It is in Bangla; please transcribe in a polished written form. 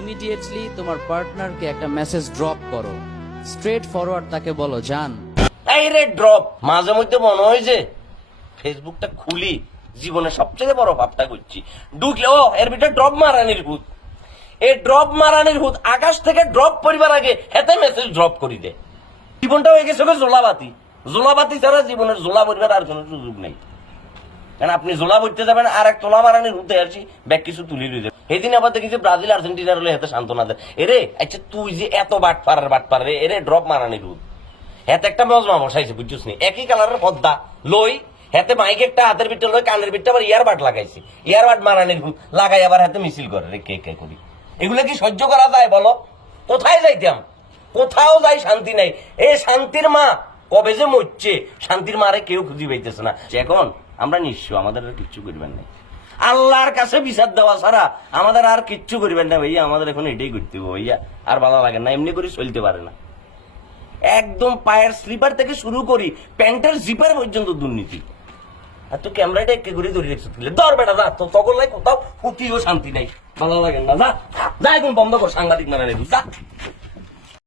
ইমিডিয়েটলি তোমার পার্টনারকে একটা মেসেজ ড্রপ করো, স্ট্রেট ফরওয়ার্ড তাকে বলো, জান এই রে ড্রপ। মাঝে মধ্যে মনে হয় যে ফেসবুকটা খুলি জীবনে সবচেয়ে বড় ভাবটা করছি, ঢুকলে ও এর ভিতরে ড্রপ মারানির ভূত। এই ড্রপ মারানির ভূত আকাশ থেকে ড্রপ পরিবার আগে হেতে মেসেজ ড্রপ করি দে। জীবনটা হয়ে গেছে জোলাবাতি। জোলাবাতি ছাড়া জীবনের জোলা পরিবার আর কোনো সুযোগ নেই। কারণ আপনি জোলা বইতে যাবেন আর এক তোলা মারানির ভূতে আসি ব্যাগ কিছু তুলি লইতে। সেদিন আবার দেখি যে ব্রাজিল আর্জেন্টিনার হলে হেতে সান্ত্বনা দেয়। এরে আচ্ছা তুই যে এত বাট পার রে, এরে ড্রপ মারানির ভূত। হেতে একটা মজমা বসাইছে বুঝছিস নি, একই কালারের পদ্মা লই, হেতে মাইক একটা হাতের ভিতরে লই, কানের ভিতরে আবার ইয়ারবাড লাগাইছে। ইয়ারবাড মারানির ভূত লাগাই আবার হাতে মিছিল করে রে কে কে করি। এগুলো কি সহ্য করা যায় বলো? কোথায় যাইতাম? কোথাও যাই শান্তি নাই। এ শান্তির মা কবে যে মরছে, শান্তির মারে কেউ খুঁজি পাইতেছে না। এখন আমরা নিঃস্ব, আমাদের আর কিচ্ছু করিবেন নাই। আল্লাহর কাছে বিচার দেওয়া ছাড়া আমাদের আর কিচ্ছু করিবেন না ভাইয়া। আমাদের এখন এটাই করতে হবে ভাইয়া, আর ভালো লাগে না, এমনি করে চলতে পারে না। একদম পায়ের স্লিপার থেকে শুরু করি প্যান্টের জিপার পর্যন্ত দুর্নীতি। আর তুই ক্যামেরাটা একে ঘুরে ধরে রেখেছিস, ধর বেটা যা, তো তখন কোথাও ফুটিও শান্তি নাই, ভালো লাগে না। যা যা এখন বন্ধ কর সাংবাদিক মারা নেই, যা।